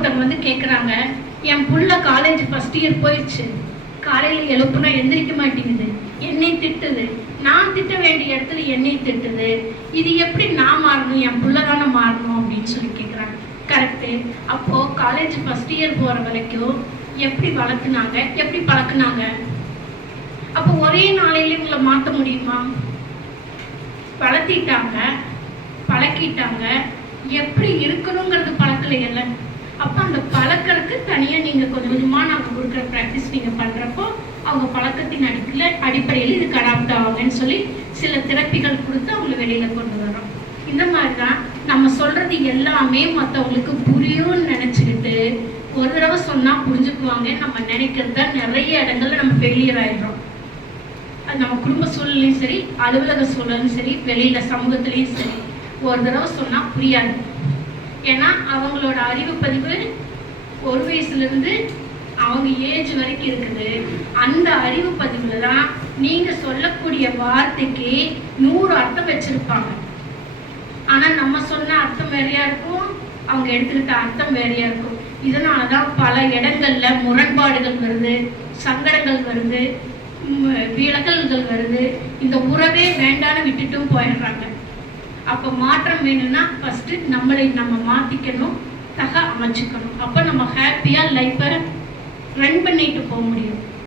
ஒருத்தவங்க வந்து கேட்குறாங்க என் புள்ள காலேஜ் ஃபர்ஸ்ட் இயர் போயிடுச்சு. காலையில் எழுப்புனா எந்திரிக்க மாட்டேங்குது. என்னை திட்டுது. நான் திட்ட வேண்டிய இடத்துல என்னை திட்டுது. இது எப்படி நான் மாறணும்? என் புள்ள தானே மாறணும்? அப்படின்னு சொல்லி கேட்குறாங்க கரெக்டு அப்போது காலேஜ் ஃபர்ஸ்ட் இயர் போகிற வரைக்கும் எப்படி வளர்த்துனாங்க? எப்படி பழக்குனாங்க? அப்போ ஒரே நாளையில உங்களை மாற்ற முடியுமா? வளர்த்திட்டாங்க பழக்கிட்டாங்க. எப்படி இருக்கணுங்கிறது பழக்கலையல்ல அப்போ அந்த பழக்கறதுக்கு தனியாக நீங்கள் கொஞ்சம் கொஞ்சமாக நாங்கள் கொடுக்குற ப்ராக்டிஸ் நீங்கள் பண்ணுறப்போ அவங்க பழக்கத்தின் அடிப்பில் அடிப்படையில் இதுக்கு அடாப்ட் ஆவாங்கன்னு சொல்லி சில திறப்பிகள் கொடுத்து அவங்கள வெளியில் கொண்டு வரோம் இந்த மாதிரி தான் நம்ம சொல்கிறது எல்லாமே மற்றவங்களுக்கு புரியும்னு நினச்சிக்கிட்டு ஒரு தடவை சொன்னால் புரிஞ்சுக்குவாங்க. நம்ம நினைக்கிறத நிறைய இடங்கள்ல நம்ம ஃபெயிலியர் ஆயிடுறோம். அது நம்ம குடும்ப சூழலையும் சரி அலுவலக சூழலும் சரி வெளியில சமூகத்திலையும் சரி. ஒரு தடவை சொன்னா புரியாது. ஏன்னா அவங்களோட அறிவு பதிவு ஒரு வயசுலேருந்து அவங்க ஏஜ் வரைக்கும் இருக்குது. அந்த அறிவு பதிவுல தான் நீங்கள் சொல்லக்கூடிய வார்த்தைக்கு நூறு அர்த்தம் வச்சுருப்பாங்க. ஆனால் நம்ம சொன்ன அர்த்தம் வேறையா இருக்கும் அவங்க எடுத்துக்கிட்ட அர்த்தம் வேறையா இருக்கும். இதனால தான் பல இடங்கள்ல முரண்பாடுகள் வருது சங்கடங்கள் வருது விலகல்கள் வருது. இந்த உறவே வேண்டான்னு விட்டுட்டும் போயிடுறாங்க. அப்போ மாற்றம் வேணும்னா ஃபஸ்ட்டு நம்மளை நம்ம மாத்திக்கணும் தக அமைச்சுக்கணும். அப்போ நம்ம ஹாப்பியாக லைஃப்பை ரன் பண்ணிட்டு போக முடியும்.